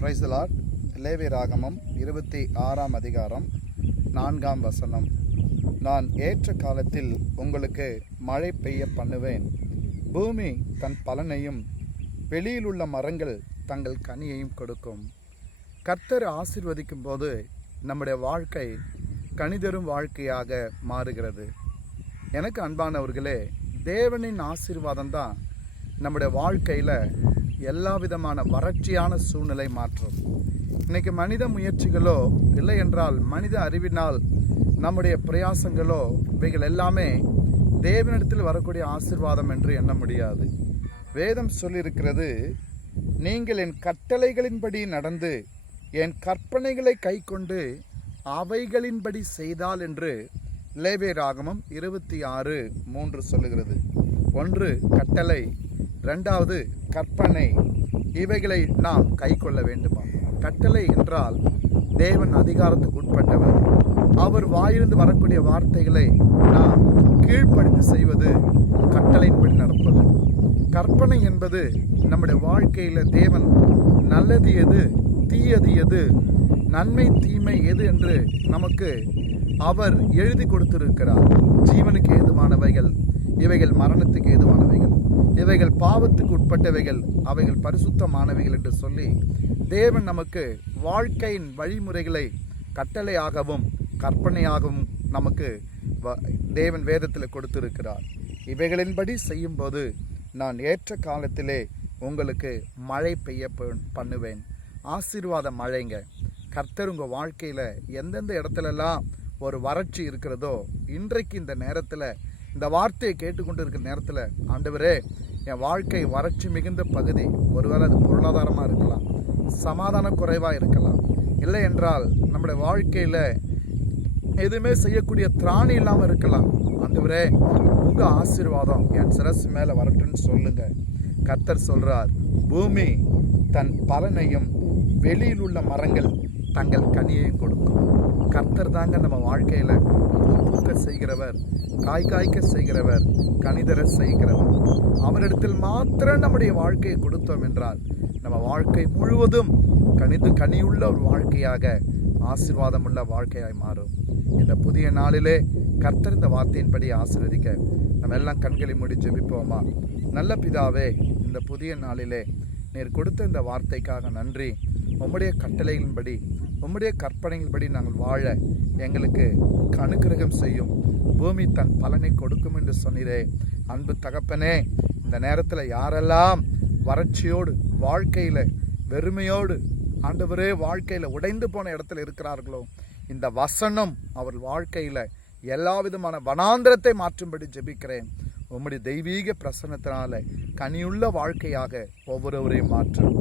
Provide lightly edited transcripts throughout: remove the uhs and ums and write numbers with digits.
Praise the Lord. லேவியராகமம் 26ஆம் அதிகாரம் 4ஆம் வசனம். நான் ஏற்ற காலத்தில் உங்களுக்கு மழை பெய்ய பண்ணுவேன், பூமி தன் பலனையும் வெளியில் உள்ள மரங்கள் தங்கள் கனியையும் கொடுக்கும். கர்த்தர் ஆசீர்வதிக்கும் போது நம்முடைய வாழ்க்கை கனிதரும் வாழ்க்கையாக மாறுகிறது. எனக்கு அன்பானவர்களே, தேவனின் ஆசீர்வாதம் தான் நம்முடைய வாழ்க்கையில் எல்லா விதமான வறட்சியான சூழ்நிலை மாற்றும். இன்னைக்கு மனித முயற்சிகளோ இல்லை என்றால் மனித அறிவினால் நம்முடைய பிரயாசங்களோ இவைகள் எல்லாமே தேவனிடத்தில் வரக்கூடிய ஆசீர்வாதம் என்று எண்ண முடியாது. வேதம் சொல்லியிருக்கிறது, நீங்கள் என் கட்டளைகளின்படி நடந்து என் கற்பனைகளை கை கொண்டு அவைகளின்படி செய்தால் என்று லேவியராகமம் 26:3 சொல்லுகிறது. 1 கட்டளை, 2வது கற்பனை. இவைகளை நாம் கை கொள்ள வேண்டுமா? கட்டளை என்றால் தேவன் அதிகாரத்துக்கு உட்பட்டவர். அவர் வாயிலிருந்து வரக்கூடிய வார்த்தைகளை நாம் கீழ்ப்படிந்து செய்வது கட்டளையின்படி நடப்பது. கற்பனை என்பது நம்முடைய வாழ்க்கையில் தேவன் நல்லது எது, தீயது எது, நன்மை தீமை எது என்று நமக்கு அவர் எழுதி கொடுத்திருக்கிறார். ஜீவனுக்கு ஏதுவானவைகள், இவைகள் மரணத்துக்கு ஏதுவானவைகள், இவைகள் பாவத்துக்கு உட்பட்டவைகள், அவைகள் பரிசுத்தமானவைகள் என்று சொல்லி தேவன் நமக்கு வாழ்க்கையின் வழிமுறைகளை கட்டளையாகவும் கற்பனையாகவும் நமக்கு தேவன் வேதத்தில் கொடுத்திருக்கிறார். இவைகளின்படி செய்யும்போது நான் ஏற்ற காலத்திலே உங்களுக்கு மழை பெய்ய பண்ணுவேன். ஆசீர்வாத மழைங்க. கர்த்தர் உங்கள் வாழ்க்கையில் எந்தெந்த இடத்துலலாம் ஒரு வறட்சி இருக்கிறதோ, இன்றைக்கு இந்த நேரத்தில் இந்த வார்த்தையை கேட்டுக்கொண்டு இருக்கிற நேரத்தில், ஆண்டவரே என் வாழ்க்கை வறட்சி மிகுந்த பகுதி, ஒருவேளை அது பொருளாதாரமாக இருக்கலாம், சமாதான குறைவாக இருக்கலாம், இல்லை என்றால் நம்முடைய வாழ்க்கையில் எதுவுமே செய்யக்கூடிய திராணி இல்லாமல் இருக்கலாம். ஆண்டவரே உங்கள் ஆசீர்வாதம் என் சிரசு மேலே வரட்டுன்னு சொல்லுங்க. கர்த்தர் சொல்கிறார், பூமி தன் பலனையும் வெளியில் உள்ள மரங்கள் தங்கள் கனியையும் கொடுக்கும். கர்த்தர் தாங்க நம்ம வாழ்க்கையில் பூக்க செய்கிறவர், காய்க்க செய்கிறவர், கனிதர செய்கிறவர். அவரிடத்தில் மாத்திரம் நம்முடைய வாழ்க்கையை கொடுத்தோம் என்றால் நம்ம வாழ்க்கை முழுவதும் கனியுள்ள ஒரு வாழ்க்கையாக, ஆசீர்வாதம் உள்ள வாழ்க்கையாய் மாறும். இந்த புதிய நாளிலே கர்த்தர் இந்த வார்த்தையின்படி ஆசீர்வதிக்க நம்ம எல்லாம் கண்களை மூடி ஜெபிப்போமா? நல்ல பிதாவே, இந்த புதிய நாளிலே நீர் கொடுத்த இந்த வார்த்தைக்காக நன்றி. உம்முடைய கட்டளைகளின்படி, உம்முடைய கற்பனைகளின்படி நாங்கள் வாழ எங்களுக்கு அனுக்கிரகம் செய்யும். பூமி தன் பலனை கொடுக்கும் என்று சொன்னீரே. அன்பு தகப்பனே, இந்த நேரத்தில் யாரெல்லாம் வறட்சியோடு, வாழ்க்கையில் வெறுமையோடு, ஆண்டவரே வாழ்க்கையில் உடைந்து போன இடத்துல இருக்கிறார்களோ, இந்த வசனம் அவர் வாழ்க்கையில் எல்லா விதமான வனாந்திரத்தை மாற்றும்படி ஜெபிக்கிறேன். உம்முடைய தெய்வீக பிரசன்னத்தினால கனியுள்ள வாழ்க்கையாக ஒவ்வொருவரையும் மாற்றும்.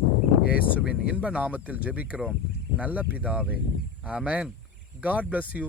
இயேசுவின் இன்ப நாமத்தில் ஜெபிக்கிறோம் நல்ல பிதாவே. ஆமென். God bless you.